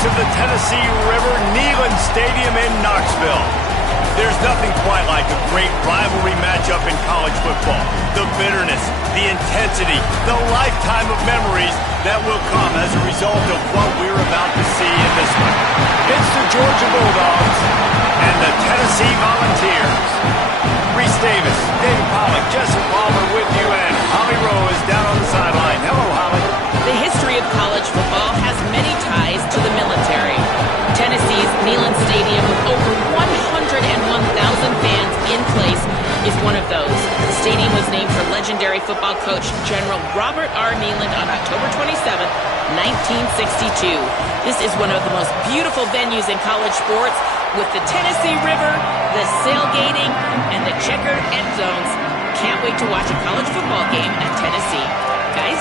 banks of the Tennessee River, Neyland Stadium in Knoxville. There's nothing quite like a great rivalry matchup in college football. The bitterness, the intensity, the lifetime of memories that will come as a result of what we're about to see in this one. It's the Georgia Bulldogs and the Tennessee Volunteers. Reese Davis, David Pollack, Jesse Palmer with you, and Holly Rowe is down on the sideline. Hello, Holly. The history of college football has many ties to the military. Tennessee's Neyland Stadium, with over 101,000 fans in place, is one of those. The stadium was named for legendary football coach General Robert R. Neyland on October 27, 1962. This is one of the most beautiful venues in college sports, with the Tennessee River, the sailgating, and the checkered end zones. Can't wait to watch a college football game at Tennessee. Guys?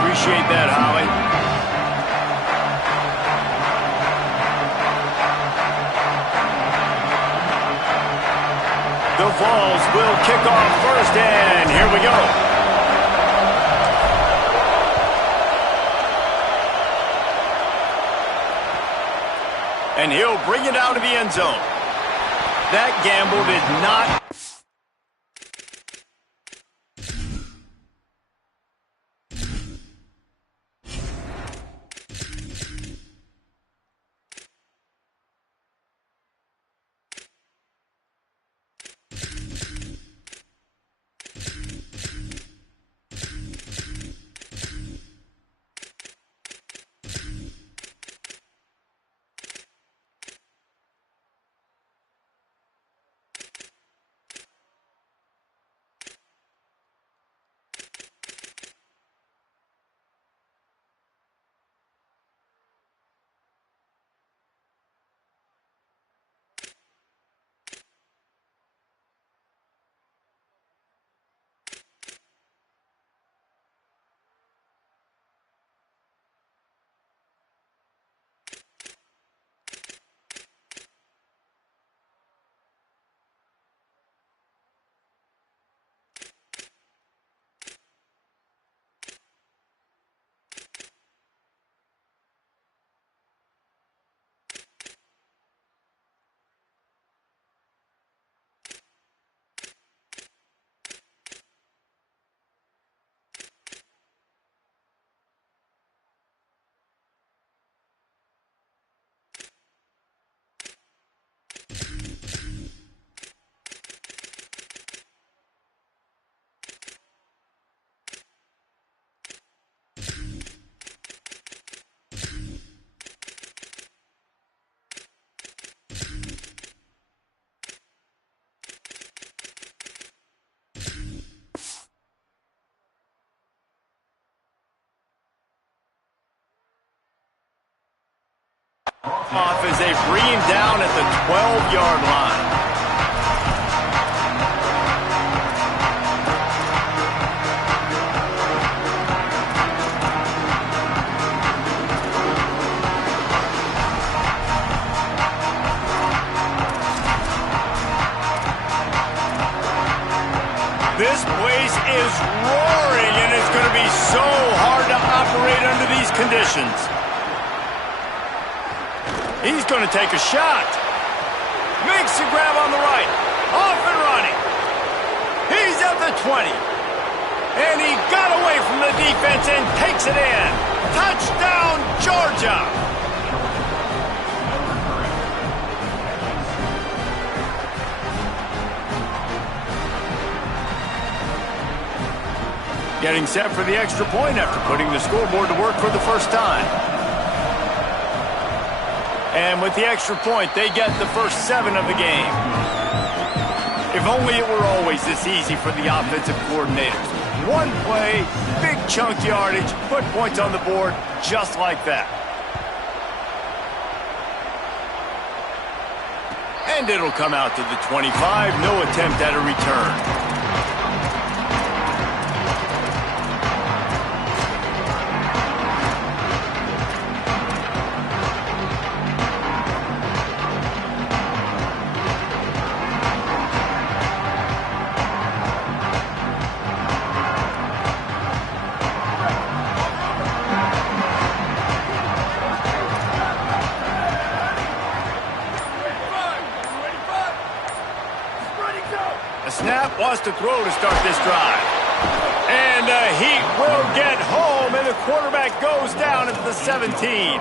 Appreciate that, Holly. The Vols will kick off first, and here we go. And he'll bring it out of the end zone. That gamble did not... off as they bring him down at the 12-yard line. This place is roaring, and it's going to be so hard to operate under these conditions. He's going to take a shot. Makes the grab on the right. Off and running. He's at the 20. And he got away from the defense and takes it in. Touchdown, Georgia. Getting set for the extra point after putting the scoreboard to work for the first time. And with the extra point, they get the first 7 of the game. If only it were always this easy for the offensive coordinators. One play, big chunk yardage, put points on the board just like that. And it'll come out to the 25, no attempt at a return. wants to throw to start this drive. And the Heat will get home, and the quarterback goes down at the 17.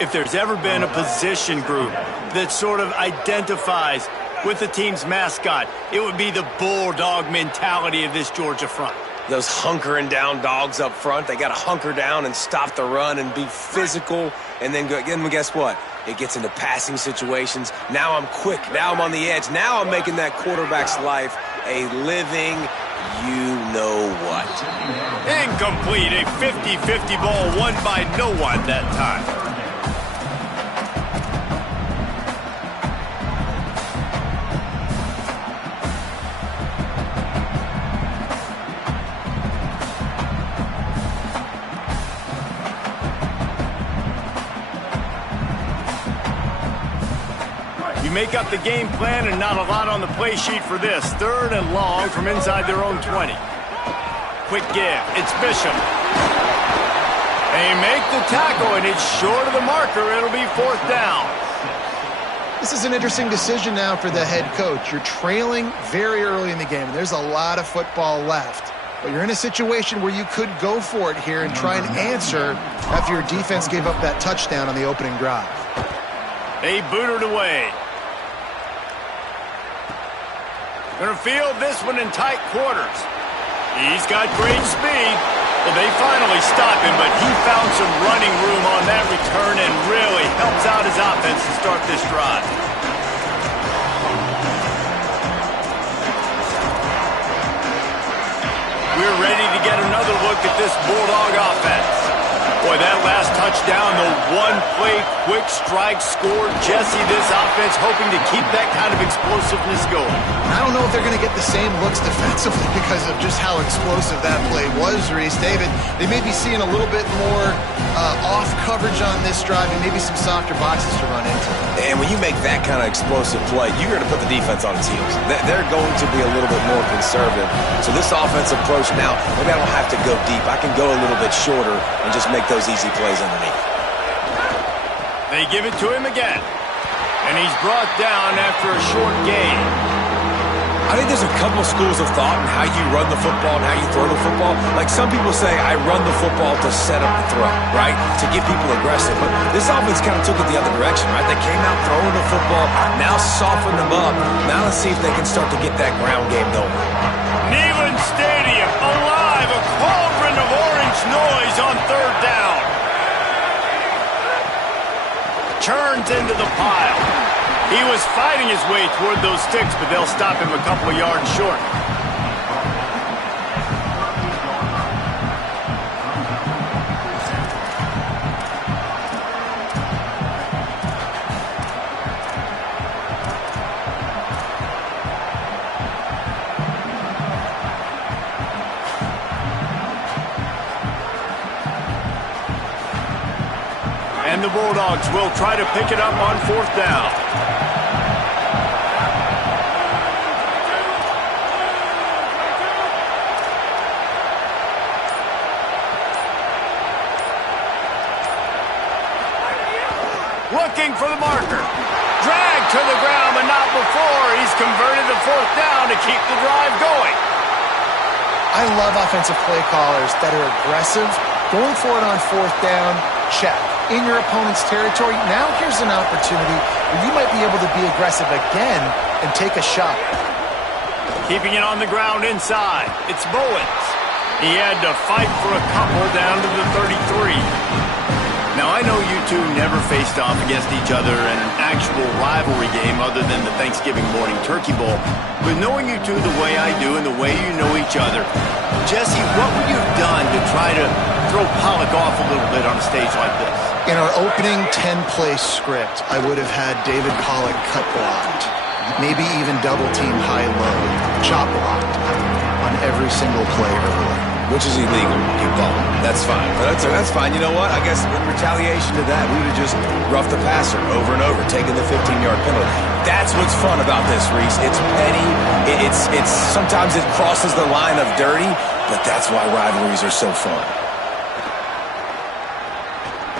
If there's ever been a position group that sort of identifies with the team's mascot, it would be the bulldog mentality of this Georgia front. Those hunkering down dogs up front, they got to hunker down and stop the run and be physical. And then guess what? It gets into passing situations. Now I'm quick. Now I'm on the edge. Now I'm making that quarterback's life a living you-know-what. Incomplete. A 50-50 ball won by no one that time. Make up the game plan and not a lot on the play sheet for this. 3rd and long from inside their own 20. Quick give. It's Bishop. They make the tackle, and it's short of the marker. It'll be 4th down. This is an interesting decision now for the head coach. You're trailing very early in the game, and there's a lot of football left. But you're in a situation where you could go for it here and try and answer after your defense gave up that touchdown on the opening drive. They boot it away. Gonna field this one in tight quarters. He's got great speed. Well, they finally stop him, but he found some running room on that return and really helps out his offense to start this drive. We're ready to get another look at this Bulldog offense. Boy, that last touchdown, the one-play quick strike scored. Jesse, this offense hoping to keep that kind of explosiveness going. I don't know if they're going to get the same looks defensively because of just how explosive that play was, Reese. David, they may be seeing a little bit more off coverage on this drive and maybe some softer boxes to run into. And when you make that kind of explosive play, you're going to put the defense on its heels. They're going to be a little bit more conservative. So this offensive approach now, maybe I don't have to go deep. I can go a little bit shorter and just make those easy plays underneath. They give it to him again. And he's brought down after a short gain. I think there's a couple schools of thought in how you run the football and how you throw the football. Like some people say, I run the football to set up the throw, right? To get people aggressive. But this offense kind of took it the other direction, right? They came out throwing the football, now soften them up. Now let's see if they can start to get that ground game going. Neyland Stadium alive, a cauldron of orange noise on 3rd down. Turns into the pile. He was fighting his way toward those sticks, but they'll stop him a couple of yards short. And the Bulldogs will try to pick it up on 4th down. Looking for the marker. Dragged to the ground, but not before. He's converted the 4th down to keep the drive going. I love offensive play callers that are aggressive. Going for it on 4th down, check. In your opponent's territory, now here's an opportunity where you might be able to be aggressive again and take a shot. Keeping it on the ground inside. It's Bowens. He had to fight for a couple down to the 33. Now, I know you two never faced off against each other in an actual rivalry game other than the Thanksgiving morning Turkey Bowl. But knowing you two the way I do and the way you know each other, Jesse, what would you have done to try to throw Pollock off a little bit on a stage like this? In our opening 10-play script, I would have had David Pollock cut blocked, maybe even double-team high-low, chop blocked on every single play early. Which is illegal, you call it. That's fine. But that's fine. You know what? I guess in retaliation to that, we would have just roughed the passer over and over, taking the 15-yard penalty. That's what's fun about this, Reese. It's petty. It's sometimes it crosses the line of dirty, but that's why rivalries are so fun.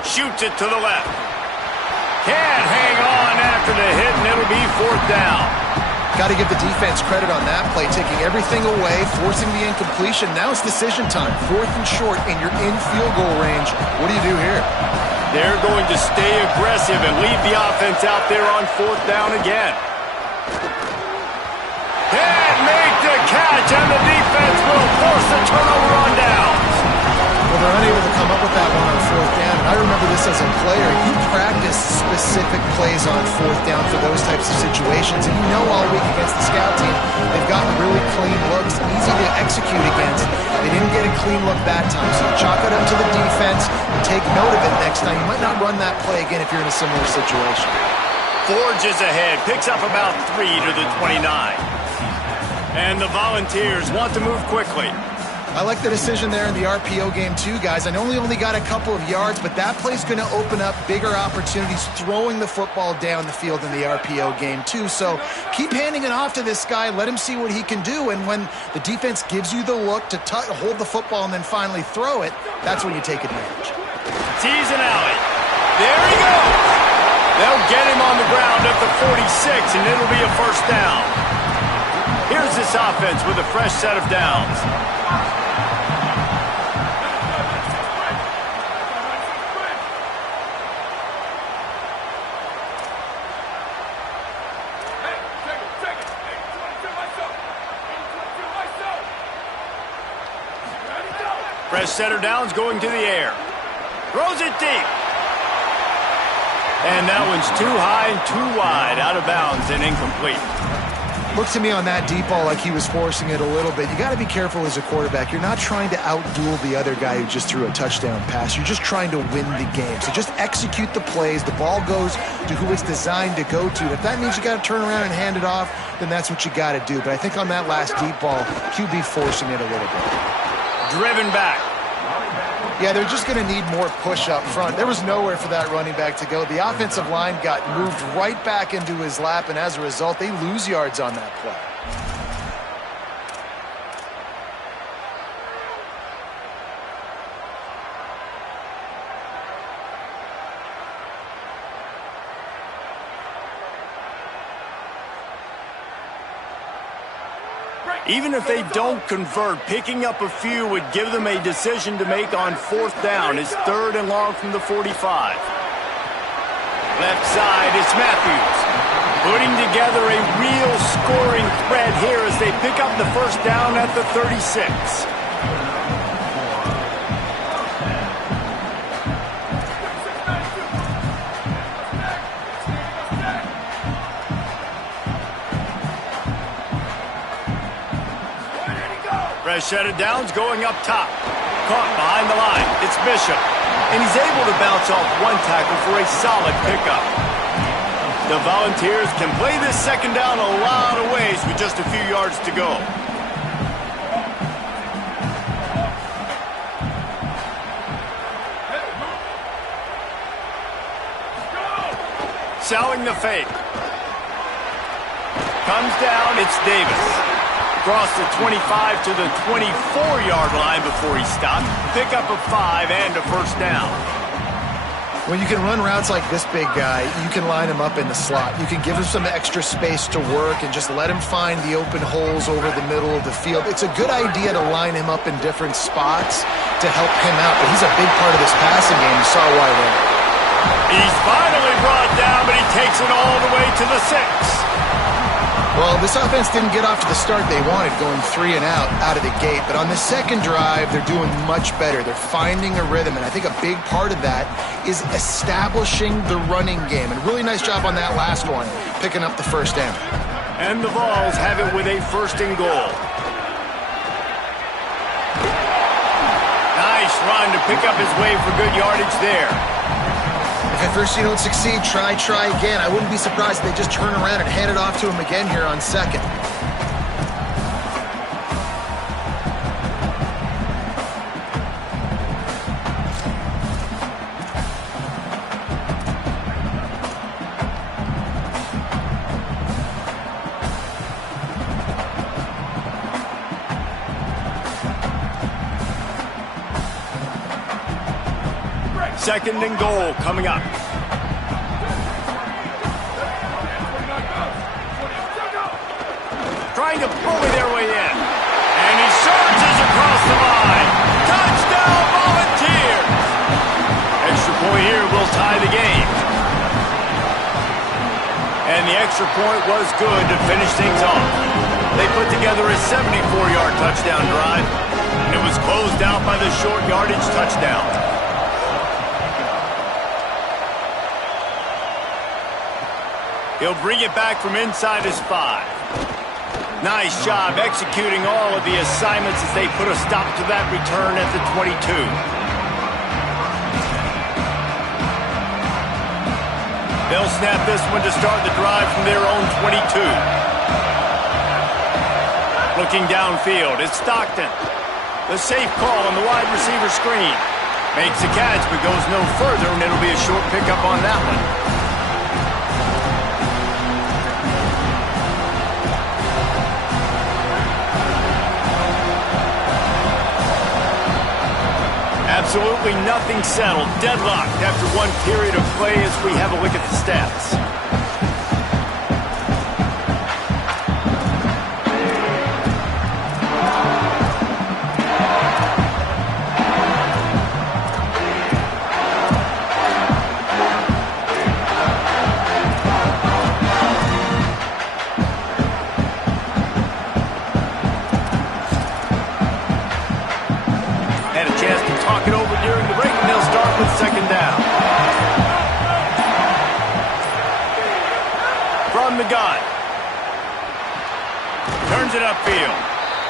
Shoots it to the left. Can't hang on after the hit, and it'll be 4th down. Got to give the defense credit on that play, taking everything away, forcing the incompletion. Now it's decision time. 4th and short, and you're in field goal range. What do you do here? They're going to stay aggressive and leave the offense out there on 4th down again. And make the catch, and the defense will force a turnover on downs. Well, they're unable to come up with that one on 4th down. And I remember this as a player. You practice specific plays on 4th down for those types of situations. And you know all week against the scout team, they've gotten really clean looks, easy to execute against. They didn't get a clean look that time. So you chalk it up to the defense. Take note of it next time. You might not run that play again if you're in a similar situation. Forges ahead, picks up about 3 to the 29. And the Volunteers want to move quickly. I like the decision there in the RPO game too, guys. I know we only got a couple of yards, but that play's going to open up bigger opportunities throwing the football down the field in the RPO game too. So keep handing it off to this guy. Let him see what he can do. And when the defense gives you the look to hold the football and then finally throw it, that's when you take advantage. Tease an alley. There he goes. They'll get him on the ground at the 46, and it'll be a 1st down. Here's this offense with a fresh set of downs. Fresh set of downs going to the air. Throws it deep. And that one's too high and too wide, out of bounds and incomplete. Look to me on that deep ball like he was forcing it a little bit. You got to be careful as a quarterback. You're not trying to outduel the other guy who just threw a touchdown pass. You're just trying to win the game. So just execute the plays. The ball goes to who it's designed to go to. And if that means you got to turn around and hand it off, then that's what you got to do. But I think on that last deep ball, QB forcing it a little bit. Driven back. Yeah, they're just going to need more push up front. There was nowhere for that running back to go. The offensive line got moved right back into his lap, and as a result, they lose yards on that play. Even if they don't convert, picking up a few would give them a decision to make on 4th down. It's 3rd and long from the 45. Left side is Matthews. Putting together a real scoring thread here as they pick up the 1st down at the 36. Fresh set of downs going up top. Caught behind the line. It's Bishop. And he's able to bounce off one tackle for a solid pickup. The Volunteers can play this 2nd down a lot of ways with just a few yards to go. Selling the fake. Comes down, it's Davis. Across the 25 to the 24-yard line before he stopped. Pick up a 5 and a 1st down. When you can run routes like this big guy, you can line him up in the slot. You can give him some extra space to work and just let him find the open holes over the middle of the field. It's a good idea to line him up in different spots to help him out, but he's a big part of this passing game. You saw why there. He's finally brought down, but he takes it all the way to the 6. Well, this offense didn't get off to the start they wanted, going 3 and out of the gate. But on the 2nd drive, they're doing much better. They're finding a rhythm, and I think a big part of that is establishing the running game. And really nice job on that last one, picking up the 1st down. And the Vols have it with a 1st and goal. Nice run to pick up his way for good yardage there. If at first you don't succeed, try again. I wouldn't be surprised if they just turn around and hand it off to him again here on 2nd. Second and goal coming up. trying to bully their way in. And he surges across the line. Touchdown, Volunteers! Extra point here will tie the game. And the extra point was good to finish things off. They put together a 74-yard touchdown drive, and it was closed out by the short yardage touchdown. He'll bring it back from inside his 5. Nice job executing all of the assignments as they put a stop to that return at the 22. They'll snap this one to start the drive from their own 22. Looking downfield, it's Stockton. The safe call on the wide receiver screen. Makes the catch, but goes no further, and it'll be a short pickup on that one. Absolutely nothing settled. Deadlocked after one period of play as we have a look at the stats. Second down. From the gun. Turns it upfield.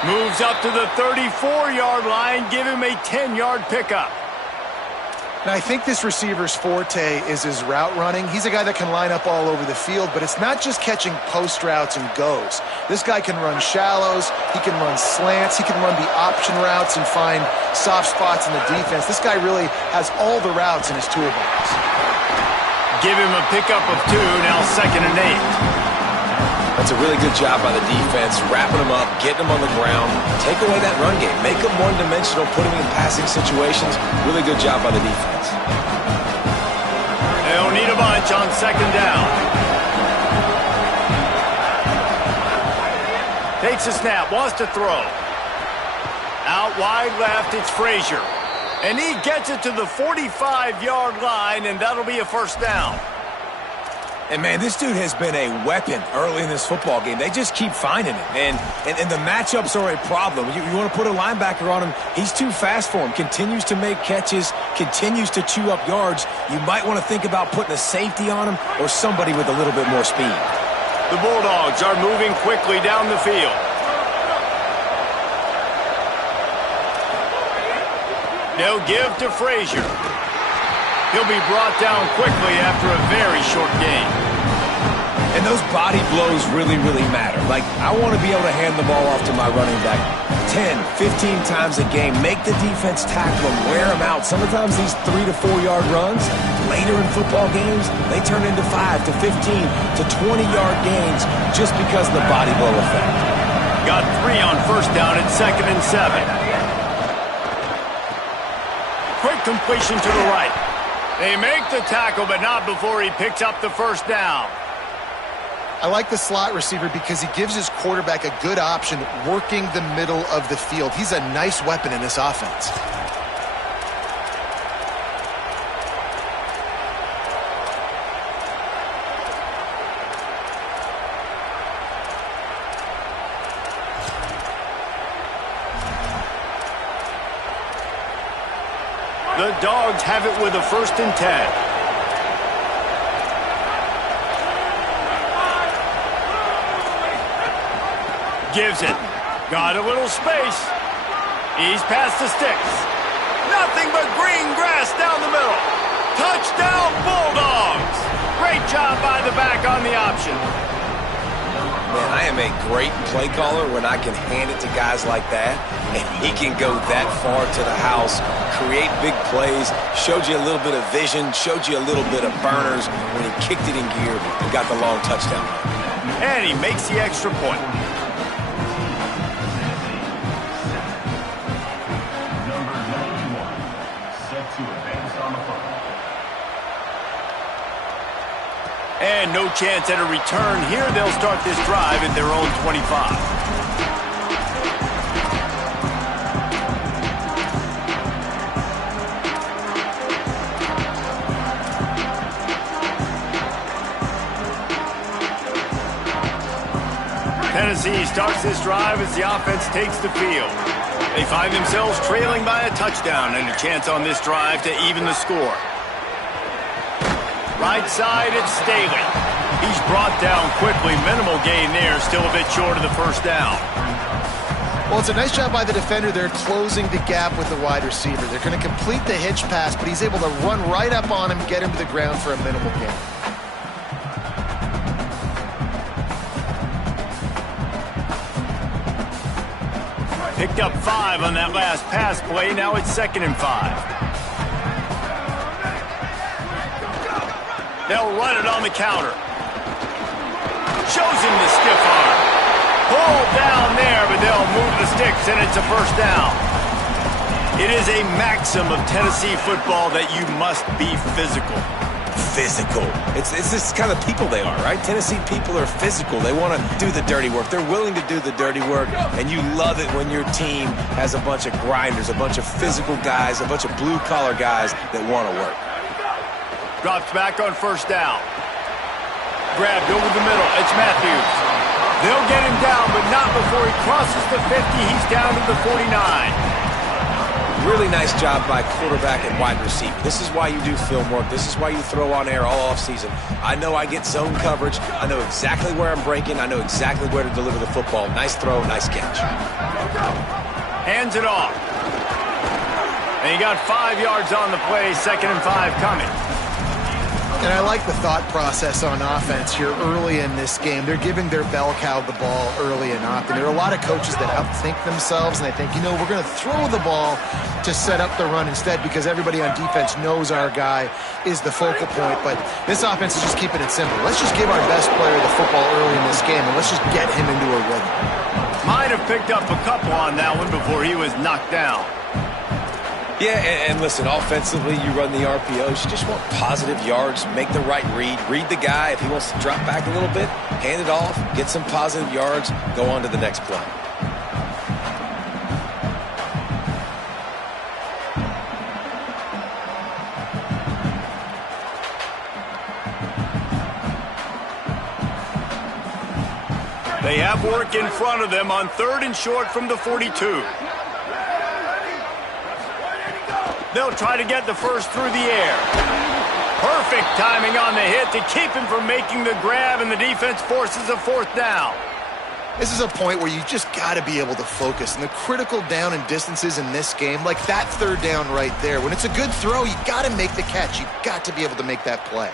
Moves up to the 34-yard line. Give him a 10-yard pickup. Now, I think this receiver's forte is his route running. He's a guy that can line up all over the field, but it's not just catching post routes and goes. This guy can run shallows, he can run slants, he can run the option routes and find soft spots in the defense. This guy really has all the routes in his toolbox. Give him a pickup of 2, now 2nd and 8. That's a really good job by the defense, wrapping them up, getting them on the ground. Take away that run game. Make them one-dimensional, put them in passing situations. Really good job by the defense. They'll need a bunch on 2nd down. Takes a snap, wants to throw. Out wide left, it's Frazier. And he gets it to the 45-yard line, and that'll be a first down. And, man, this dude has been a weapon early in this football game. They just keep finding it. And the matchups are a problem. You want to put a linebacker on him, he's too fast for him. Continues to make catches, continues to chew up yards. You might want to think about putting a safety on him or somebody with a little bit more speed. The Bulldogs are moving quickly down the field. They'll give to Frazier. He'll be brought down quickly after a very short game. And those body blows really, really matter. Like, I want to be able to hand the ball off to my running back 10, 15 times a game. Make the defense tackle him, wear him out. Sometimes these 3 to 4 yard runs, later in football games, they turn into 5 to 15 to 20-yard gains just because of the body blow effect. Got 3 on first down at 2nd and 7. Quick completion to the right. They make the tackle, but not before he picks up the first down. I like the slot receiver because he gives his quarterback a good option working the middle of the field. He's a nice weapon in this offense. The Dogs have it with a 1st and 10. Gives it. Got a little space. He's past the sticks. Nothing but green grass down the middle. Touchdown, Bulldogs. Great job by the back on the option. Man, I am a great play caller when I can hand it to guys like that, and he can go that far to the house, create big plays, showed you a little bit of vision, showed you a little bit of burners when he kicked it in gear and got the long touchdown. And he makes the extra point. And no chance at a return here. They'll start this drive at their own 25. Tennessee starts this drive as the offense takes the field. They find themselves trailing by a touchdown and a chance on this drive to even the score. Right side, it's Staley. He's brought down quickly. Minimal gain there, still a bit short of the first down. Well, it's a nice job by the defender. They're closing the gap with the wide receiver. They're going to complete the hitch pass, but he's able to run right up on him, get him to the ground for a minimal gain. Picked up 5 on that last pass play. Now it's 2nd and 5. They'll run it on the counter. Shows him the stiff arm. Pulled down there, but they'll move the sticks, and it's a first down. It is a maxim of Tennessee football that you must be physical. Physical. It's this kind of people they are, right? Tennessee people are physical. They want to do the dirty work. They're willing to do the dirty work, and you love it when your team has a bunch of grinders, a bunch of physical guys, a bunch of blue-collar guys that want to work. Drops back on first down. Grabbed over the middle. It's Matthews. They'll get him down, but not before he crosses the 50. He's down to the 49. Really nice job by quarterback and wide receiver. This is why you do film work. This is why you throw on air all off season. I know I get zone coverage. I know exactly where I'm breaking. I know exactly where to deliver the football. Nice throw, nice catch. Hands it off. And he got 5 yards on the play. 2nd and 5 coming. And I like the thought process on offense here early in this game. They're giving their bell cow the ball early and often. There are a lot of coaches that outthink themselves, and they think, you know, we're going to throw the ball to set up the run instead because everybody on defense knows our guy is the focal point. But this offense is just keeping it simple. Let's just give our best player the football early in this game, and let's just get him into a rhythm. Might have picked up a couple on that one before he was knocked down. Yeah, and listen, offensively, you run the RPOs. You just want positive yards, make the right read the guy. If he wants to drop back a little bit, hand it off, get some positive yards, go on to the next play. They have work in front of them on 3rd and short from the 42. They'll try to get the first through the air. Perfect timing on the hit to keep him from making the grab, and the defense forces a 4th down. This is a point where you just got to be able to focus. And the critical down and distances in this game, like that 3rd down right there, when it's a good throw, you got to make the catch. You got to be able to make that play.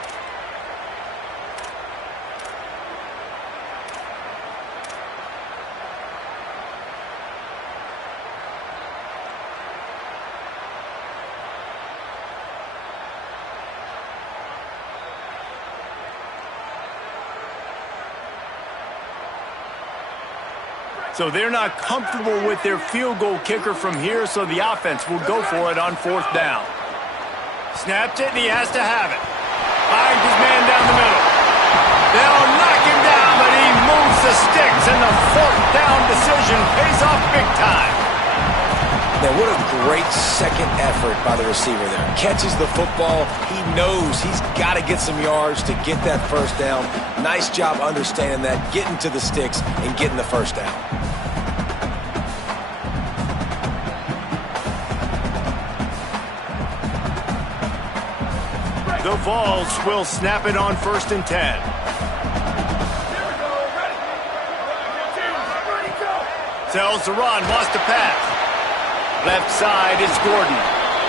So they're not comfortable with their field goal kicker from here, so the offense will go for it on 4th down. Snaps it, and he has to have it. Finds his man down the middle. They'll knock him down, but he moves the sticks, and the 4th down decision pays off big time. Now, what a great second effort by the receiver there. Catches the football. He knows he's got to get some yards to get that first down. Nice job understanding that, getting to the sticks, and getting the first down. The Vols will snap it on 1st and 10. Tells the run, wants to pass. Left side, it's Gordon.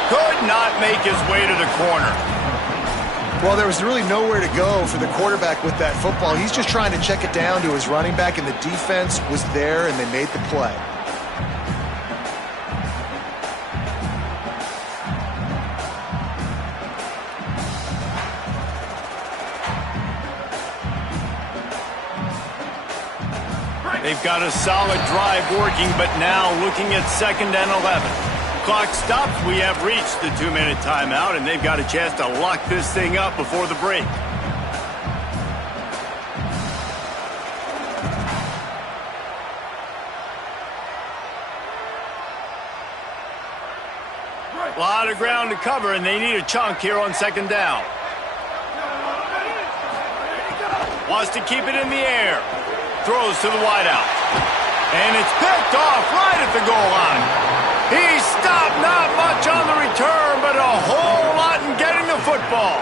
Could not make his way to the corner. Well, there was really nowhere to go for the quarterback with that football. He's just trying to check it down to his running back, and the defense was there, and they made the play. They've got a solid drive working, but now looking at 2nd and 11. Clock stops. We have reached the 2-minute timeout, and they've got a chance to lock this thing up before the break. lot of ground to cover, and they need a chunk here on second down. Wants to keep it in the air. Throws to the wideout. And it's picked off right at the goal line. He stopped not much on the return, but a whole lot in getting the football.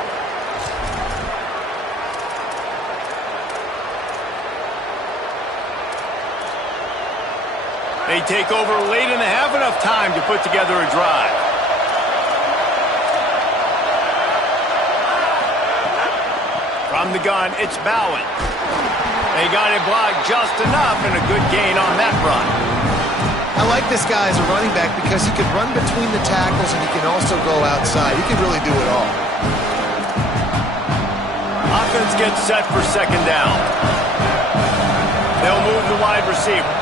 They take over late and have enough time to put together a drive. From the gun, it's Bowen. They got it blocked just enough and a good gain on that run. I like this guy as a running back because he can run between the tackles and he can also go outside. He can really do it all. Offense gets set for second down. They'll move the wide receiver.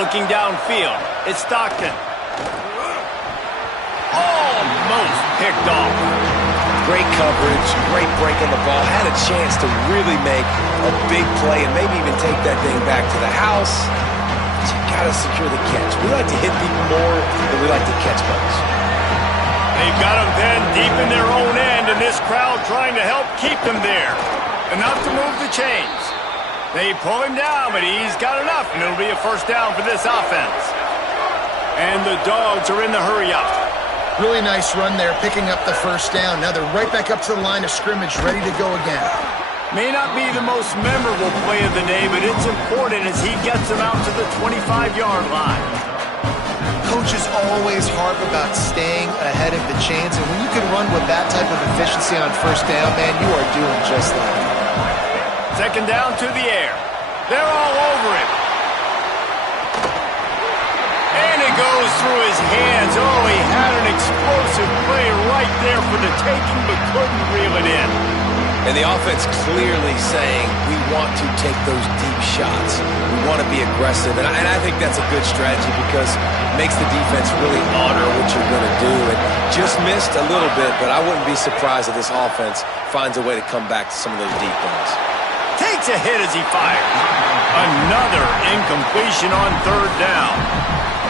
Looking downfield, it's Stockton. Almost picked off. Great coverage, great break on the ball. Had a chance to really make a big play and maybe even take that thing back to the house. But you got to secure the catch. We like to hit people more than we like to catch balls. They've got them pinned deep in their own end, and this crowd trying to help keep them there. Enough to move the chains. They pull him down, but he's got enough, and it'll be a first down for this offense. And the Dogs are in the hurry-up. Really nice run there, picking up the first down. Now they're right back up to the line of scrimmage, ready to go again. May not be the most memorable play of the day, but it's important as he gets them out to the 25-yard line. Coaches always harp about staying ahead of the chains, and when you can run with that type of efficiency on first down, man, you are doing just that. Second down to the air. They're all over him. And it goes through his hands. Oh, he had an explosive play right there for the taking, but couldn't reel it in. And the offense clearly saying, we want to take those deep shots. We want to be aggressive. And I think that's a good strategy because it makes the defense really honor what you're going to do. And just missed a little bit, but I wouldn't be surprised if this offense finds a way to come back to some of those deep ones. Takes a hit as he fires. Another incompletion on third down.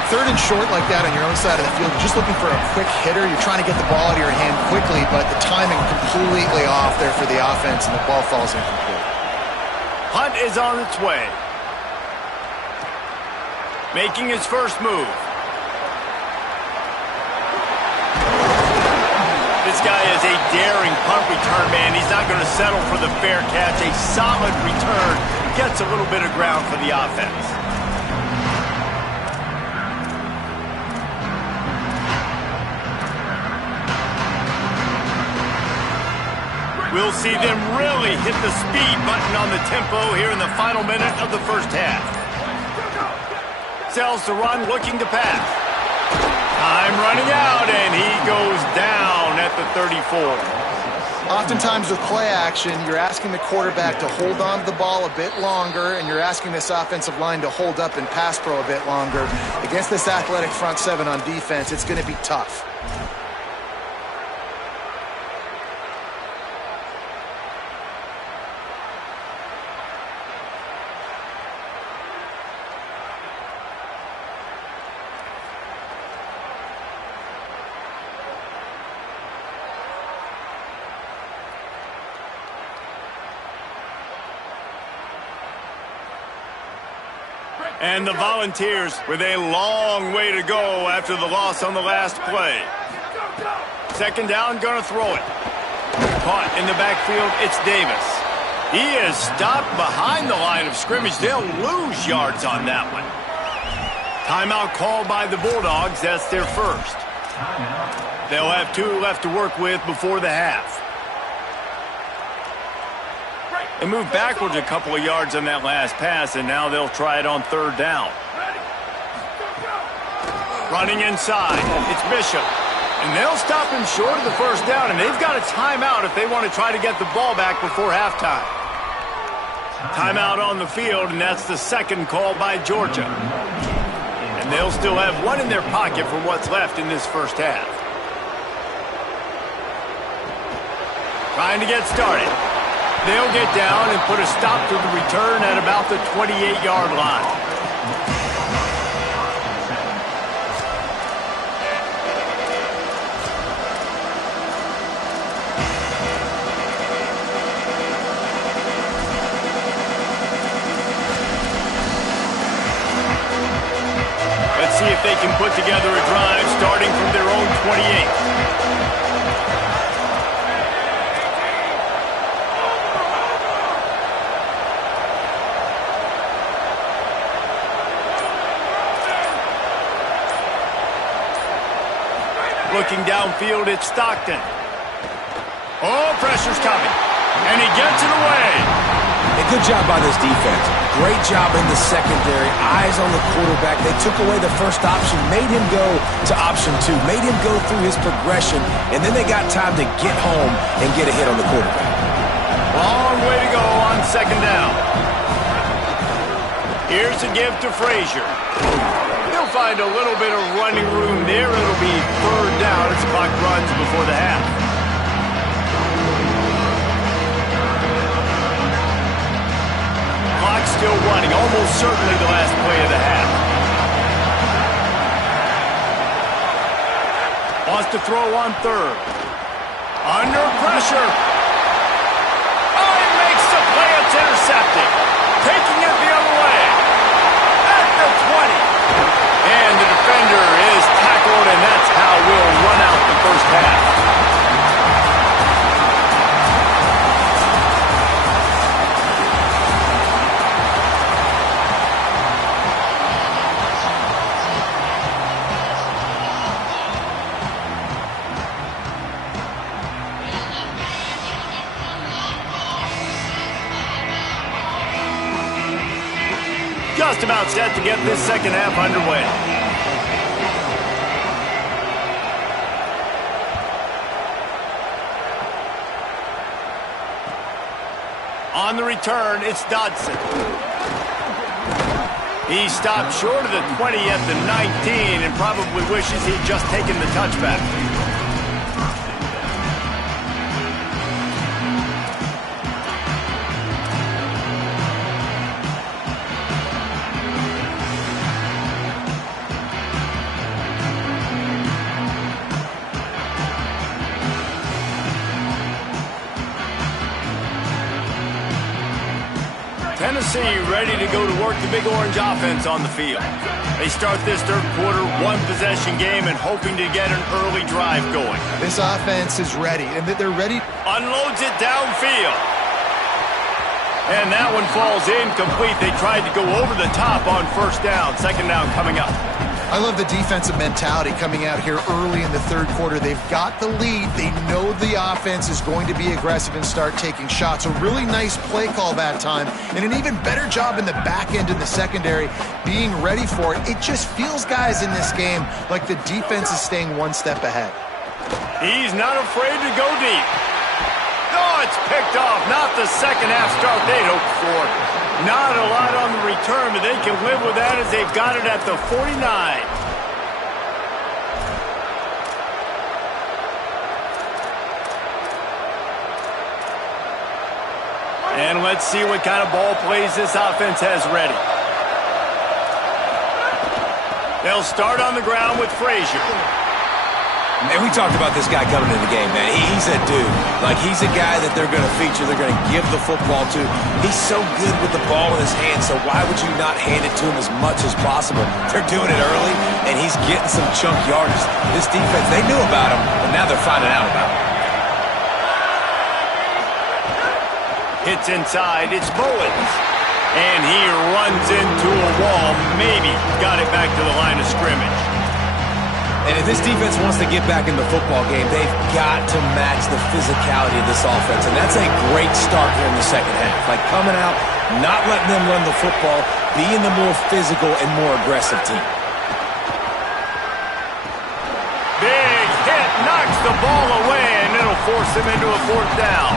Third and short like that on your own side of the field, you're just looking for a quick hitter. You're trying to get the ball out of your hand quickly, but the timing completely off there for the offense, and the ball falls incomplete. Hunt is on its way. Making his first move. This guy is a daring punt return man. He's not going to settle for the fair catch. A solid return. Gets a little bit of ground for the offense. We'll see them really hit the speed button on the tempo here in the final minute of the first half. Sells the run, looking to pass. Time running out, and he goes down at the 34. Oftentimes with play action, you're asking the quarterback to hold on to the ball a bit longer, and you're asking this offensive line to hold up in pass pro a bit longer. Against this athletic front seven on defense, it's going to be tough. And the Volunteers with a long way to go after the loss on the last play. Second down, gonna throw it. Caught in the backfield, it's Davis. He is stopped behind the line of scrimmage. They'll lose yards on that one. Timeout called by the Bulldogs. That's their first. They'll have 2 left to work with before the half. They moved backwards a couple of yards on that last pass, and now they'll try it on third down. Running inside, it's Bishop. And they'll stop him short of the first down, and they've got a timeout if they want to try to get the ball back before halftime. Timeout on the field, and that's the second call by Georgia. And they'll still have one in their pocket for what's left in this first half. Trying to get started. They'll get down and put a stop to the return at about the 28-yard line. they can put together a drive starting from their own 28. Looking downfield, it's Stockton. Oh, pressure's coming. And he gets it away. A good job by this defense. Great job in the secondary. Eyes on the quarterback. They took away the first option, made him go to option 2, made him go through his progression, and then they got time to get home and get a hit on the quarterback. Long way to go on second down. Here's a give to Frazier. He'll find a little bit of running room there. It'll be third down as the clock runs before the half. Clock still running, almost certainly the last play of the half. Wants to throw on third. Under pressure. Oh, he makes the play. It's intercepted. Taking it the other way. At the 20. And the defender is tackled, and that's how we'll run out the first half. Just about set to get this second half underway. On the return, it's Dodson. He stopped short of the 20 at the 19 and probably wishes he'd just taken the touchback. Tennessee ready to go to work the Big Orange offense on the field. They start this third quarter, one-possession game, and hoping to get an early drive going. This offense is ready, and they're ready. Unloads it downfield. And that one falls incomplete. They tried to go over the top on first down. Second down coming up. I love the defensive mentality coming out here early in the third quarter. They've got the lead. They know the offense is going to be aggressive and start taking shots. A really nice play call that time, and an even better job in the back end in the secondary being ready for it. It just feels, guys, in this game like the defense is staying one step ahead. He's not afraid to go deep. Oh, it's picked off. Not the second half start they'd hoped for. Not a lot on the return, but they can live with that as they've got it at the 49. And let's see what kind of ball plays this offense has ready. They'll start on the ground with Frazier. And we talked about this guy coming into the game, man. He's a dude. Like, he's a guy that they're going to feature, they're going to give the football to. He's so good with the ball in his hands, so why would you not hand it to him as much as possible? They're doing it early, and he's getting some chunk yardage. This defense, they knew about him, but now they're finding out about him. Hits inside, it's Bowens. And he runs into a wall, maybe got it back to the line of scrimmage. And if this defense wants to get back in the football game, they've got to match the physicality of this offense. And that's a great start here in the second half. Like, coming out, not letting them run the football, being the more physical and more aggressive team. Big hit, knocks the ball away, and it'll force them into a fourth down.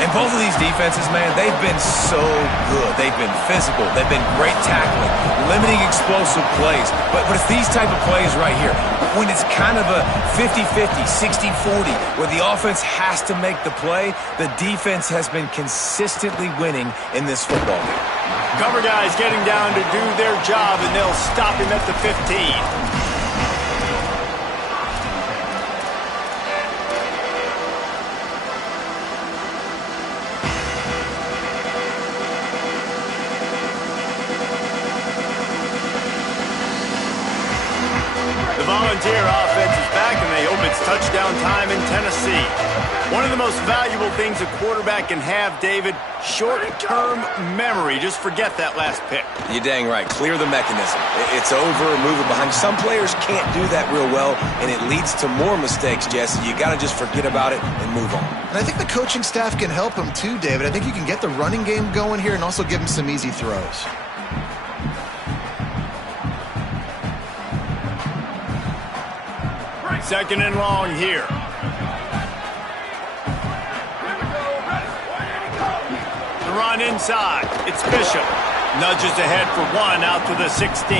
And both of these defenses, man, they've been so good. They've been physical. They've been great tackling, limiting explosive plays. But it's these type of plays right here, when it's kind of a 50-50, 60-40, where the offense has to make the play, the defense has been consistently winning in this football game. Cover guys getting down to do their job, and they'll stop him at the 15. touchdown time in Tennessee. One of the most valuable things a quarterback can have, David, short-term memory. Just forget that last pick. You're dang right. Clear the mechanism. It's over, move it behind. Some players can't do that real well, and it leads to more mistakes, Jesse. You got to just forget about it and move on. And I think the coaching staff can help him too, David. I think you can get the running game going here and also give him some easy throws. Second and long here. The run inside. It's Bishop. Nudges ahead for one out to the 16.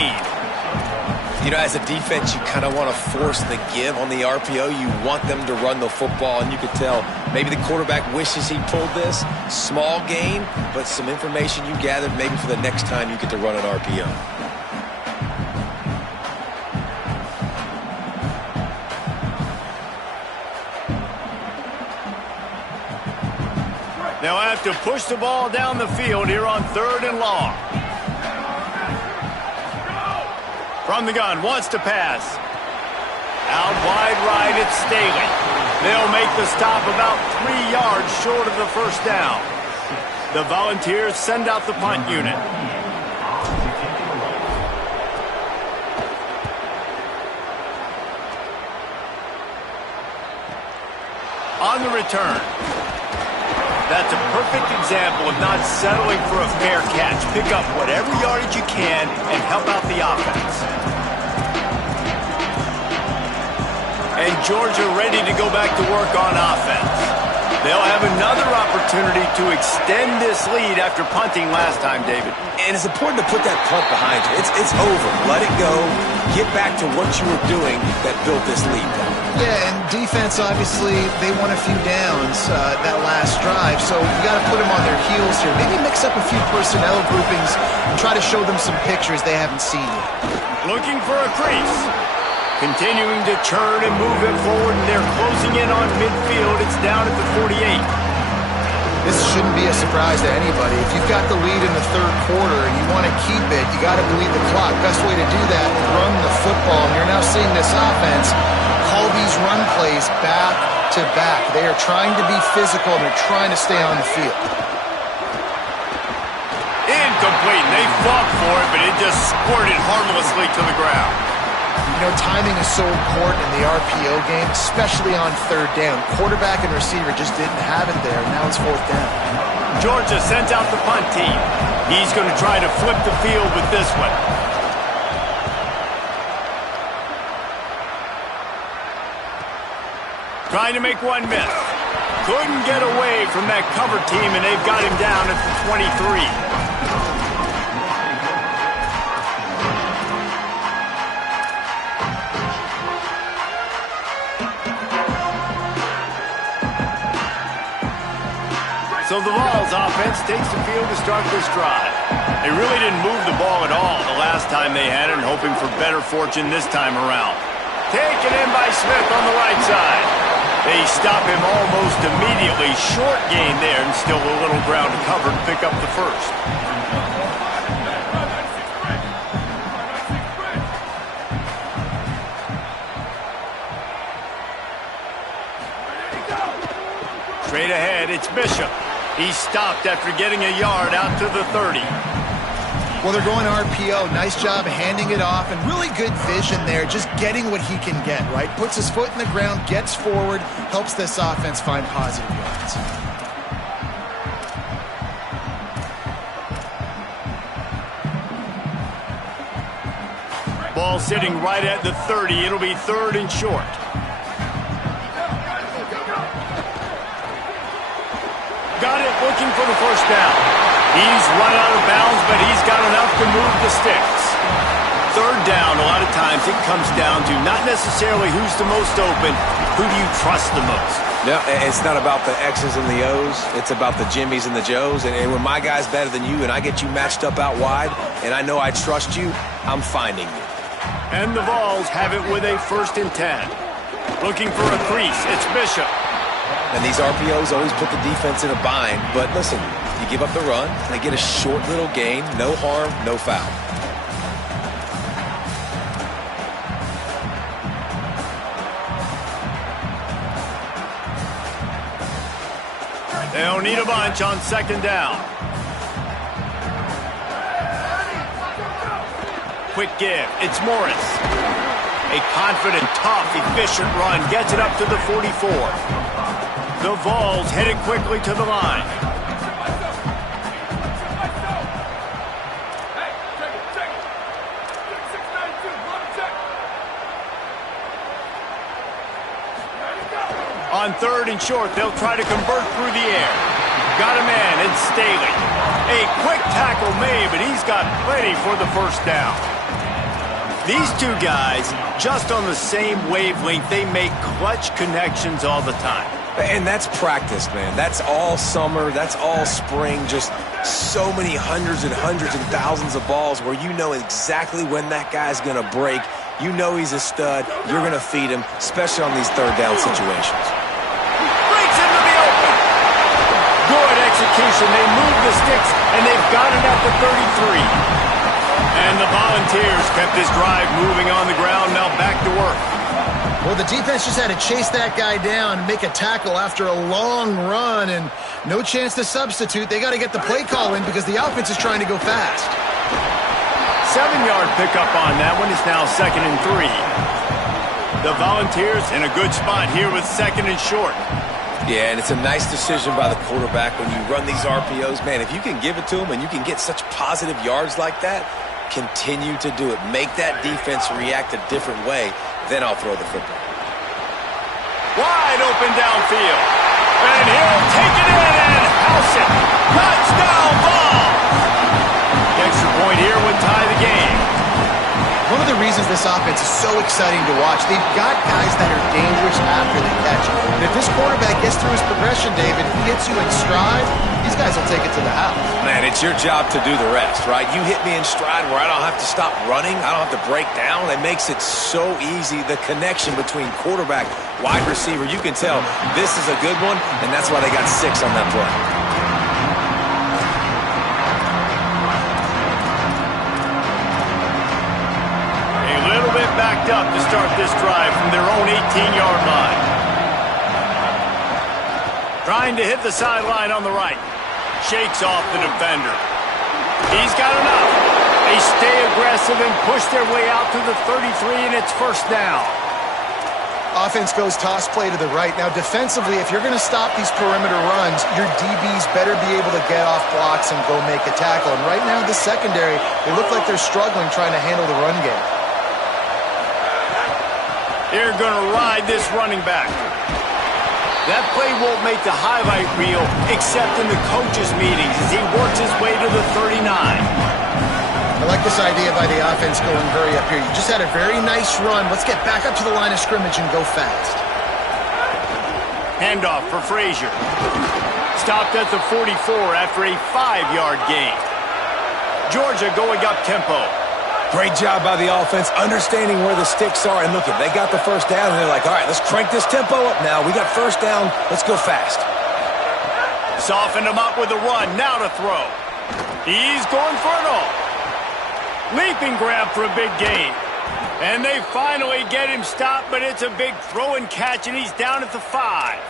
You know, as a defense, you kind of want to force the give on the RPO. You want them to run the football, and you could tell maybe the quarterback wishes he pulled this. Small gain, but some information you gathered maybe for the next time you get to run an RPO. They'll have to push the ball down the field here on 3rd and long. From the gun, wants to pass. Out wide right, it's Staley. They'll make the stop about 3 yards short of the first down. The Volunteers send out the punt unit. On the return. That's a perfect example of not settling for a fair catch. Pick up whatever yardage you can and help out the offense. And Georgia ready to go back to work on offense. They'll have another opportunity to extend this lead after punting last time, David. And it's important to put that punt behind you. It's over. Let it go. Get back to what you were doing that built this lead. Yeah, and defense, obviously, they won a few downs that last drive, so you got to put them on their heels here. Maybe mix up a few personnel groupings and try to show them some pictures they haven't seen yet. Looking for a crease. Continuing to churn and move it forward, and they're closing in on midfield. It's down at the 48. This shouldn't be a surprise to anybody. If you've got the lead in the 3rd quarter and you want to keep it, you got to bleed the clock. Best way to do that, run the football. And you're now seeing this offense call these run plays back to back. They are trying to be physical, and they're trying to stay on the field. Incomplete. They fought for it, but it just squirted harmlessly to the ground. You know, timing is so important in the RPO game, especially on 3rd down. Quarterback and receiver just didn't have it there. Now it's 4th down. Georgia sends out the punt team. He's going to try to flip the field with this one. Trying to make one miss. Couldn't get away from that cover team, and they've got him down at the 23. So the Vols offense takes the field to start this drive. They really didn't move the ball at all the last time they had it, and hoping for better fortune this time around. Taken in by Smith on the right side. They stop him almost immediately. Short gain there, and still a little ground to cover to pick up the first. Straight ahead, it's Bishop. He stopped after getting a yard out to the 30. Well, they're going RPO. Nice job handing it off, and really good vision there, just getting what he can get, right? Puts his foot in the ground, gets forward, helps this offense find positive yards. Ball sitting right at the 30. It'll be 3rd and short. Got it, looking for the first down. He's run out of bounds, but he's got enough to move the sticks. 3rd down, a lot of times it comes down to not necessarily who's the most open, who do you trust the most? No, it's not about the X's and the O's. It's about the Jimmys and the Joes. And when my guy's better than you and I get you matched up out wide and I know I trust you, I'm finding you. And the Vols have it with a 1st and 10. Looking for a crease, it's Bishop. And these RPOs always put the defense in a bind. But listen, you give up the run, they get a short little gain, no harm, no foul. They'll need a bunch on second down. Quick give. It's Morris. A confident, tough, efficient run gets it up to the 44. The Vols headed quickly to the line. On third and short, they'll try to convert through the air. Got a man in Staley. A quick tackle made, but he's got plenty for the first down. These two guys, just on the same wavelength, they make clutch connections all the time. And that's practice, man. That's all summer. That's all spring. Just so many hundreds and thousands of balls where you know exactly when that guy's going to break. You know he's a stud. You're going to feed him, especially on these third down situations. Breaks into the open. Good execution. They move the sticks, and they've got it at the 33. And the Volunteers kept this drive moving on the ground. Now back to work. Well, the defense just had to chase that guy down and make a tackle after a long run, and no chance to substitute. They got to get the play call in because the offense is trying to go fast. 7-yard pickup on that one. It's now 2nd and 3. The Volunteers in a good spot here with 2nd and short. Yeah, and it's a nice decision by the quarterback when you run these RPOs. Man, if you can give it to him and you can get such positive yards like that, continue to do it. Make that defense react a different way. Then I'll throw the football. Wide open downfield. And he'll take it in and house it. Touchdown ball. The extra point here would tie the game. One of the reasons this offense is so exciting to watch, they've got guys that are dangerous after the catch. And if this quarterback gets through his progression, David, he gets you in stride, these guys will take it to the house. Man, it's your job to do the rest, right? You hit me in stride where I don't have to stop running. I don't have to break down. It makes it so easy. The connection between quarterback, wide receiver, you can tell this is a good one, and that's why they got 6 on that play. Backed up to start this drive from their own 18-yard line. Trying to hit the sideline on the right. Shakes off the defender. He's got enough. They stay aggressive and push their way out to the 33, and it's first down. Offense goes toss play to the right. Now, defensively, if you're going to stop these perimeter runs, your DBs better be able to get off blocks and go make a tackle. And right now, the secondary, they look like they're struggling trying to handle the run game. They're going to ride this running back. That play won't make the highlight reel except in the coaches' meetings as he works his way to the 39. I like this idea by the offense going hurry up here. You just had a very nice run. Let's get back up to the line of scrimmage and go fast. Handoff for Frazier. Stopped at the 44 after a 5-yard gain. Georgia going up tempo. Great job by the offense, understanding where the sticks are. And look, they got the first down, and they're like, all right, let's crank this tempo up now. We got first down. Let's go fast. Softened him up with a run. Now to throw. He's going for it all. Leaping grab for a big gain. And they finally get him stopped, but it's a big throw and catch, and he's down at the 5.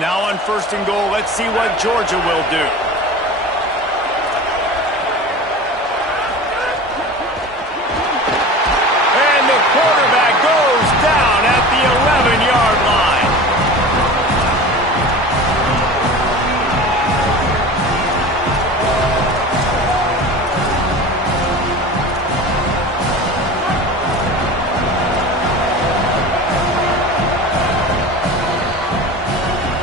Now on 1st and goal, let's see what Georgia will do. And the quarterback goes down at the 11-yard line.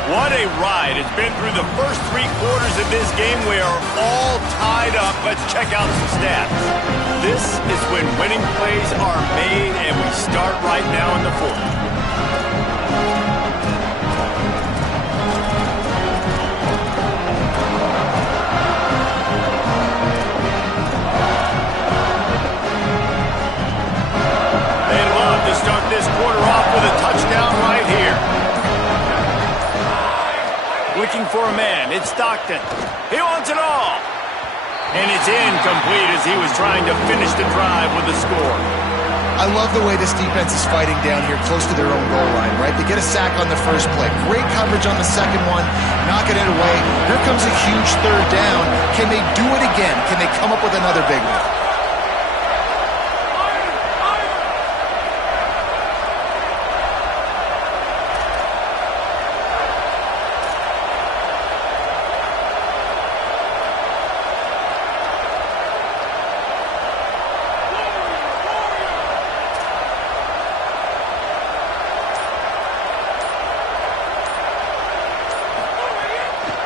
What a ride. It's been through the first 3 quarters of this game. We are all tied up. Let's check out some stats. This is when winning plays are made, and we start right now in the 4th. They'd love to start this quarter off with a touchdown right here. We looking for a man. It's Stockton. He wants it all. And it's incomplete as he was trying to finish the drive with a score. I love the way this defense is fighting down here close to their own goal line, right? They get a sack on the first play. Great coverage on the second one, knocking it away. Here comes a huge third down. Can they do it again? Can they come up with another big one?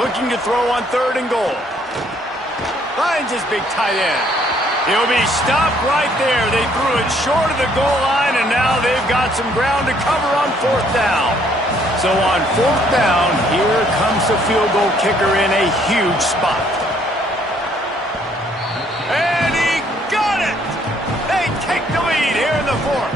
Looking to throw on 3rd and goal. Finds his big tight end. He'll be stopped right there. They threw it short of the goal line, and now they've got some ground to cover on 4th down. So on 4th down, here comes the field goal kicker in a huge spot. And he got it! They take the lead here in the 4th.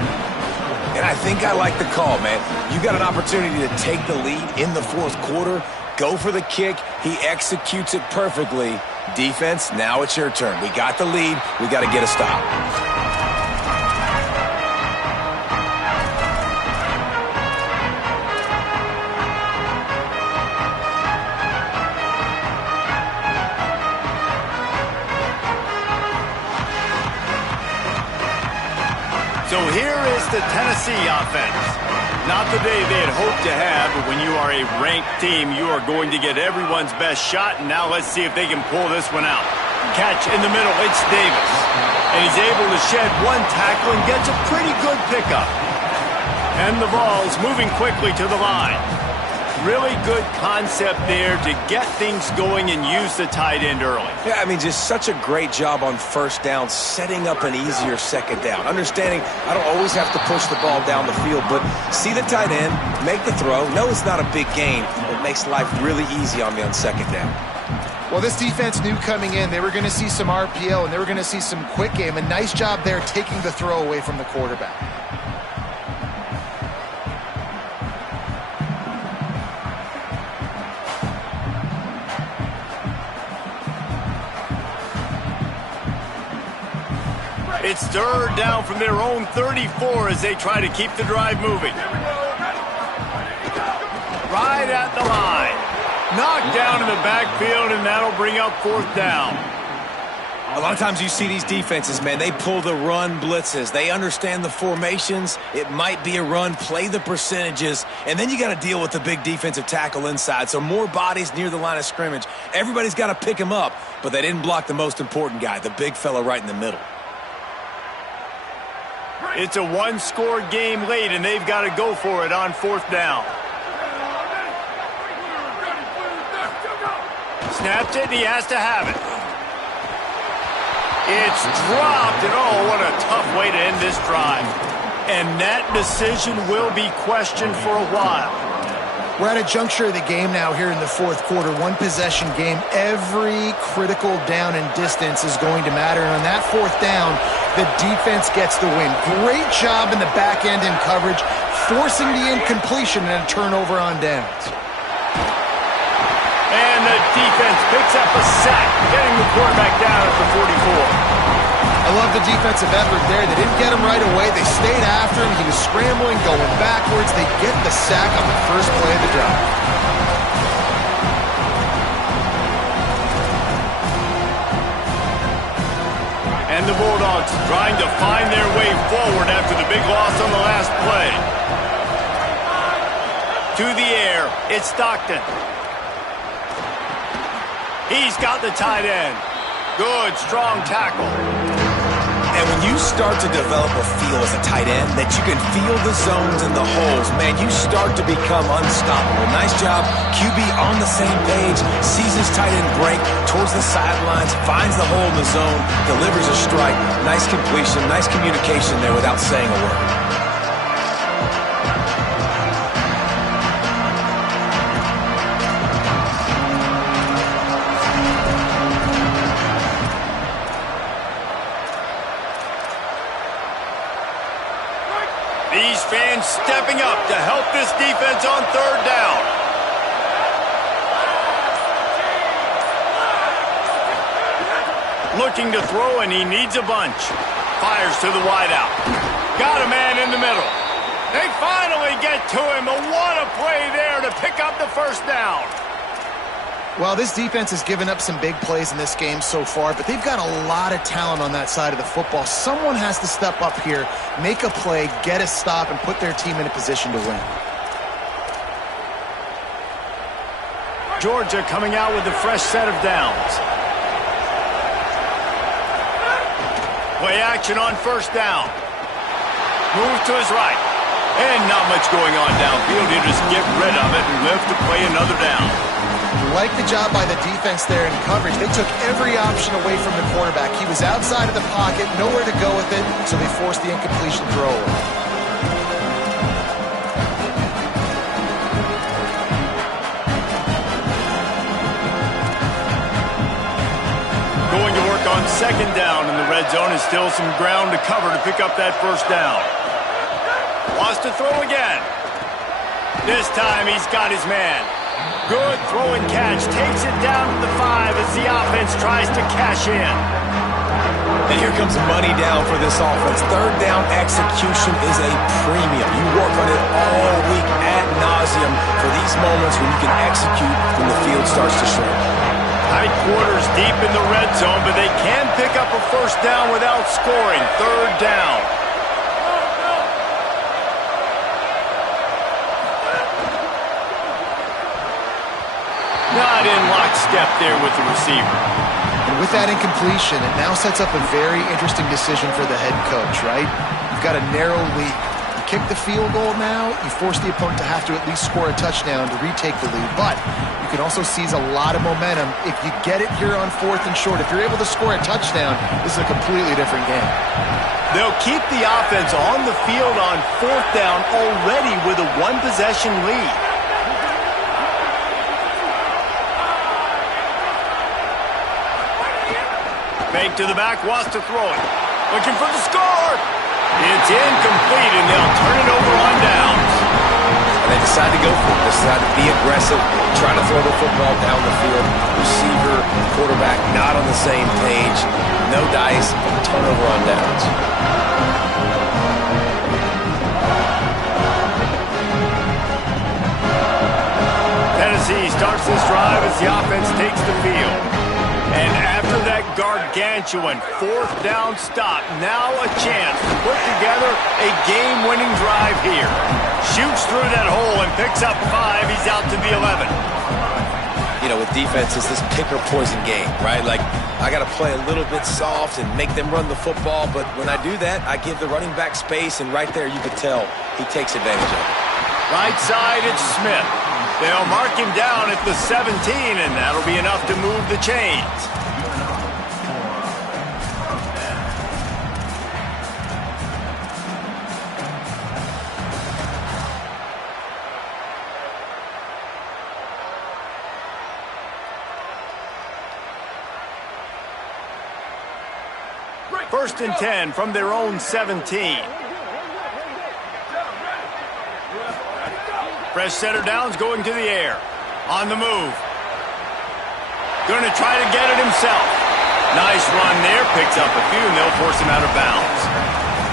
And I think I like the call, man. You got an opportunity to take the lead in the 4th quarter. Go for the kick. He executes it perfectly. Defense, now it's your turn. We got the lead. We got to get a stop. So here is the Tennessee offense. Not the day they had hoped to have, but when you are a ranked team, you are going to get everyone's best shot, and now let's see if they can pull this one out. Catch in the middle, it's Davis. And he's able to shed one tackle and gets a pretty good pickup. And the ball's moving quickly to the line. Really good concept there to get things going and use the tight end early. Yeah, I mean, just such a great job on 1st down, setting up an easier 2nd down. Understanding I don't always have to push the ball down the field, but see the tight end, make the throw. No, it's not a big gain. It makes life really easy on me on 2nd down. Well, this defense knew coming in they were going to see some RPO and they were going to see some quick game. A nice job there taking the throw away from the quarterback. It's 3rd down from their own 34 as they try to keep the drive moving. Right at the line. Knocked down in the backfield, and that'll bring up 4th down. A lot of times you see these defenses, man, they pull the run blitzes. They understand the formations. It might be a run, play the percentages, and then you got to deal with the big defensive tackle inside. So more bodies near the line of scrimmage. Everybody's got to pick him up, but they didn't block the most important guy, the big fella right in the middle. It's a one-score game late, and they've got to go for it on 4th down. Snaps it, and he has to have it. It's dropped, and oh, what a tough way to end this drive. And that decision will be questioned for a while. We're at a juncture of the game now here in the 4th quarter. One-possession game. Every critical down and distance is going to matter. And on that 4th down, the defense gets the win. Great job in the back end in coverage, forcing the incompletion and a turnover on downs. And the defense picks up a sack, getting the quarterback down at the 44. I love the defensive effort there. They didn't get him right away. They stayed after him. He was scrambling, going backwards. They get the sack on the first play of the drive. And the Bulldogs trying to find their way forward after the big loss on the last play. To the air, it's Stockton. He's got the tight end. Good, strong tackle. And when you start to develop a feel as a tight end that you can feel the zones and the holes, man, you start to become unstoppable. Nice job. QB on the same page, sees his tight end break towards the sidelines, finds the hole in the zone, delivers a strike. Nice completion, nice communication there without saying a word. These fans stepping up to help this defense on 3rd down. looking to throw, and he needs a bunch. Fires to the wideout. Got a man in the middle. They finally get to him. What a play there to pick up the first down. Well, this defense has given up some big plays in this game so far, but they've got a lot of talent on that side of the football. Someone has to step up here, make a play, get a stop, and put their team in a position to win. Georgia coming out with a fresh set of downs. Play action on first down. Move to his right. And not much going on downfield. He'll just get rid of it and live to play another down. Like the job by the defense there in coverage. They took every option away from the quarterback. He was outside of the pocket, nowhere to go with it, so they forced the incompletion throw away. Going to work on second down in the red zone, and still some ground to cover to pick up that first down. Wants to throw again. This time he's got his man. Good throw and catch. Takes it down to the 5 as the offense tries to cash in. And here comes money down for this offense. Third down execution is a premium. You work on it all week ad nauseum for these moments when you can execute when the field starts to shrink. Tight quarters deep in the red zone, but they can pick up a first down without scoring. Third down. Not in lockstep there with the receiver. And with that incompletion, it now sets up a very interesting decision for the head coach, right? You've got a narrow lead. You kick the field goal now, you force the opponent to have to at least score a touchdown to retake the lead. But you can also seize a lot of momentum if you get it here on 4th and short. If you're able to score a touchdown, this is a completely different game. They'll keep the offense on the field on 4th down already with a one-possession lead. Fake to the back, wants to throw it. Looking for the score. It's incomplete, and they'll turn it over on downs. And they decide to go for it. They decide to be aggressive, try to throw the football down the field. Receiver, quarterback, not on the same page. No dice, turnover on downs. Tennessee starts this drive as the offense takes the field. And after that gargantuan 4th down stop, now a chance to put together a game-winning drive here. Shoots through that hole and picks up 5. He's out to the 11. You know, with defense, it's this pick-or-poison game, right? Like, I got to play a little bit soft and make them run the football, but when I do that, I give the running back space, and right there you could tell he takes advantage of it. Right side, it's Smith. They'll mark him down at the 17, and that'll be enough to move the chains. First and 10 from their own 17. Fresh setter downs going to the air. On the move. Going to try to get it himself. Nice run there. Picks up a few, and they'll force him out of bounds.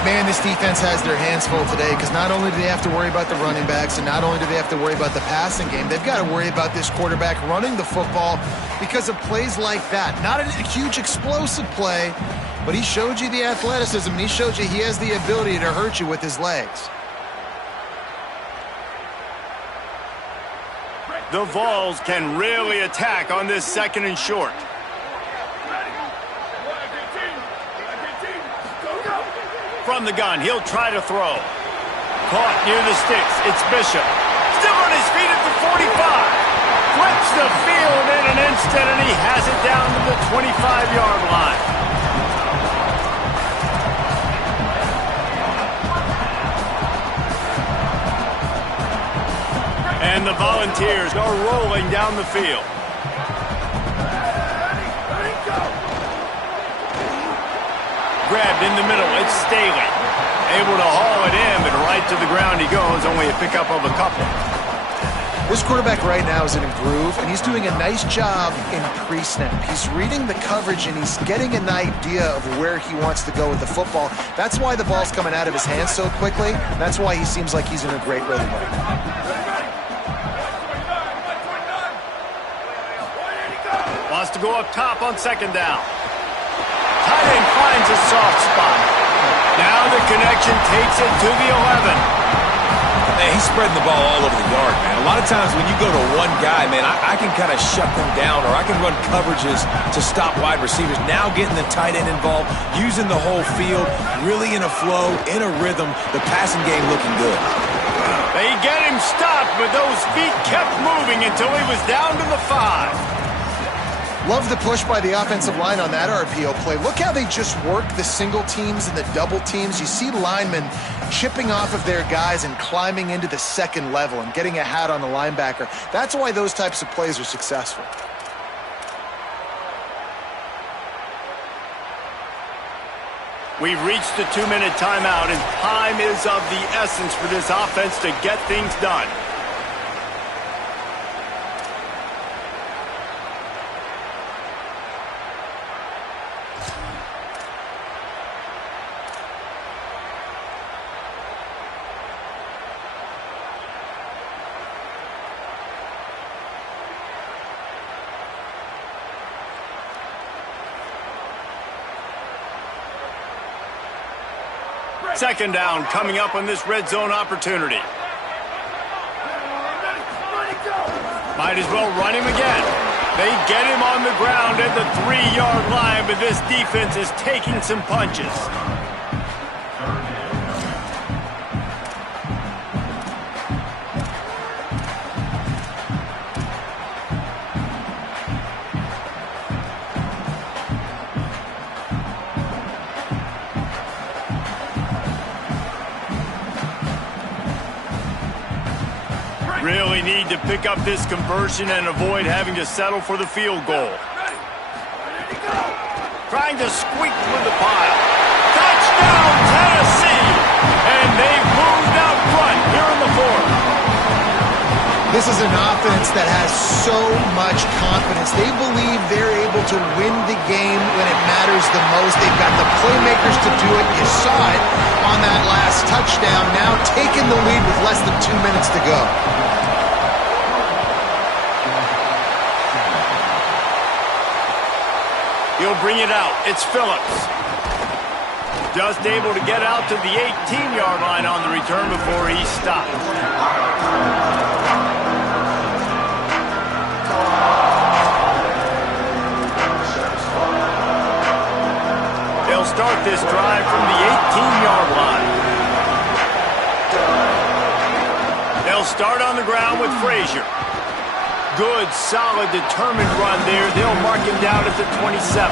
Man, this defense has their hands full today because not only do they have to worry about the running backs and not only do they have to worry about the passing game, they've got to worry about this quarterback running the football because of plays like that. Not a huge explosive play, but he showed you the athleticism, and he showed you he has the ability to hurt you with his legs. The Vols can really attack on this 2nd and short. From the gun, he'll try to throw. Caught near the sticks. It's Bishop. Still on his feet at the 45. Flips the field in an instant, and he has it down to the 25-yard line. And the Volunteers are rolling down the field. Grabbed in the middle, it's Staley. Able to haul it in, but right to the ground he goes, only a pickup of a couple. This quarterback right now is in a groove, and he's doing a nice job in pre-snap. He's reading the coverage, and he's getting an idea of where he wants to go with the football. That's why the ball's coming out of his hands so quickly. That's why he seems like he's in a great rhythm right now. Wants to go up top on second down. Tight end finds a soft spot. Now the connection takes it to the 11. Man, he's spreading the ball all over the yard, man. A lot of times when you go to one guy, man, I can kind of shut them down, or I can run coverages to stop wide receivers. Now getting the tight end involved, using the whole field, really in a flow, in a rhythm, the passing game looking good. They get him stopped, but those feet kept moving until he was down to the 5. Love the push by the offensive line on that RPO play. Look how they just work the single teams and the double teams. You see linemen chipping off of their guys and climbing into the second level and getting a hat on the linebacker. That's why those types of plays are successful. We've reached the 2-minute timeout, and time is of the essence for this offense to get things done. Second down coming up on this red zone opportunity. Might as well run him again. They get him on the ground at the 3-yard line, but this defense is taking some punches. Really need to pick up this conversion and avoid having to settle for the field goal. Trying to squeak through the pile. Touchdown, Tennessee! And they've moved out front here in the 4th. This is an offense that has so much confidence. They believe they're able to win the game when it matters the most. They've got the playmakers to do it. You saw it on that last touchdown. Now taking the lead with less than 2 minutes to go. He'll bring it out. It's Phillips. Just able to get out to the 18-yard line on the return before he stopped. They'll start this drive from the 18-yard line. They'll start on the ground with Frazier. Good, solid, determined run there. They'll mark him down at the 27.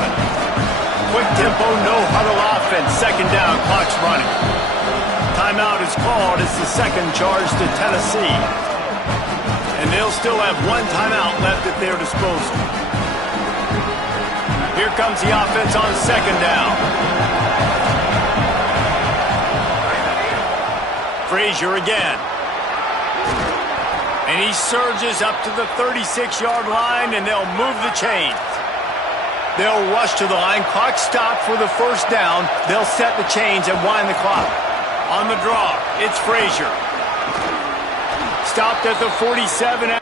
Quick tempo, no-huddle offense. Second down, clock's running. Timeout is called. It's the second charge to Tennessee. And they'll still have one timeout left at their disposal. Here comes the offense on second down. Frazier again. And he surges up to the 36-yard line, and they'll move the chains. They'll rush to the line. Clock stopped for the first down. They'll set the chains and wind the clock. On the draw, it's Frazier. Stopped at the 47.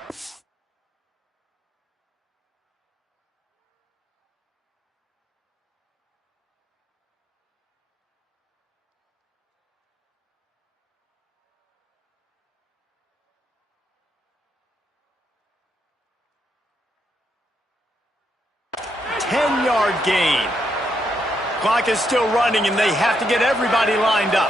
10-yard gain. Clock is still running, and they have to get everybody lined up.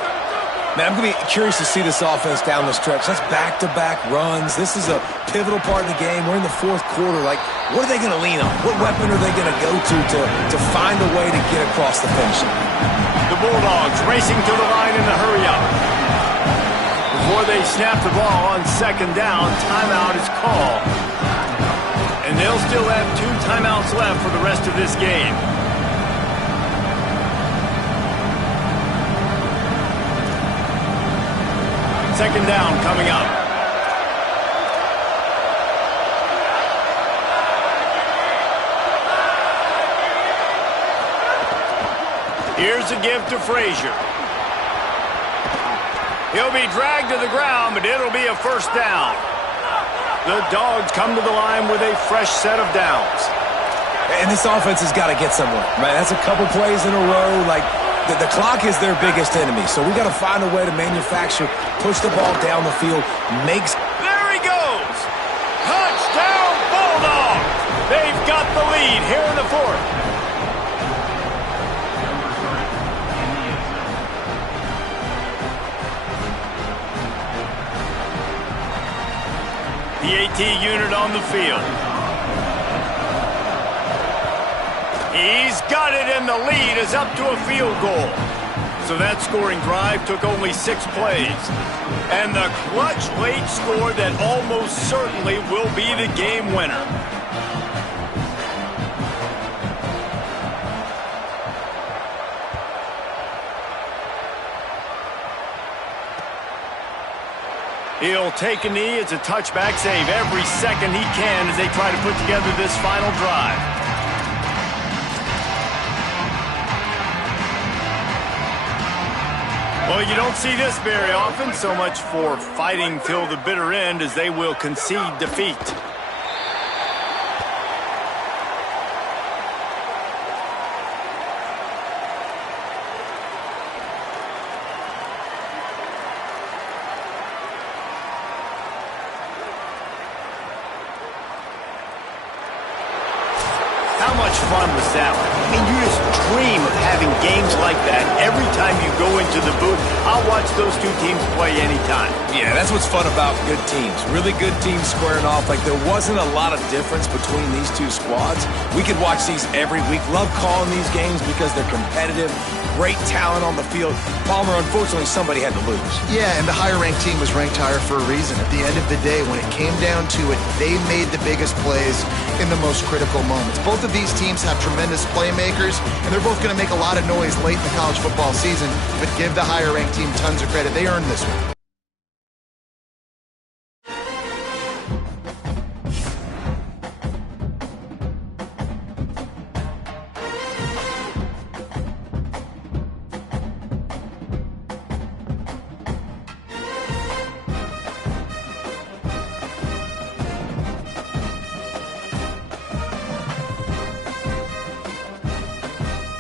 Man, I'm going to be curious to see this offense down the stretch. That's back-to-back runs. This is a pivotal part of the game. We're in the 4th quarter. Like, what are they going to lean on? What weapon are they going to go to find a way to get across the finish line? The Bulldogs racing to the line in the hurry-up. Before they snap the ball on second down, timeout is called. And they'll still have 2 timeouts left for the rest of this game. Second down coming up. Here's a give to Frazier. He'll be dragged to the ground, but it'll be a first down. The Dogs come to the line with a fresh set of downs. And this offense has got to get somewhere, right? That's a couple plays in a row. Like, the clock is their biggest enemy, so we got to find a way to manufacture, push the ball down the field, makes... There he goes! Touchdown, Bulldogs! They've got the lead here in the fourth. The AT unit on the field. He's got it, and the lead is up to a field goal. So that scoring drive took only 6 plays. And the clutch late score that almost certainly will be the game winner. He'll take a knee. It's a touchback save every second he can as they try to put together this final drive. Well, you don't see this very often. So much for fighting till the bitter end as they will concede defeat. How much fun was that? I mean, you just dream of having games like that every time you go into the booth. I'll watch those two teams play anytime. Yeah, that's what's fun about good teams. Really good teams squaring off. Like, there wasn't a lot of difference between these two squads. We could watch these every week. Love calling these games because they're competitive. Great talent on the field. Palmer, unfortunately, somebody had to lose. Yeah, and the higher-ranked team was ranked higher for a reason. At the end of the day, when it came down to it, they made the biggest plays in the most critical moments. Both of these teams have tremendous playmakers, and they're both going to make a lot of noise late in the college football season, but give the higher-ranked team tons of credit. They earned this one.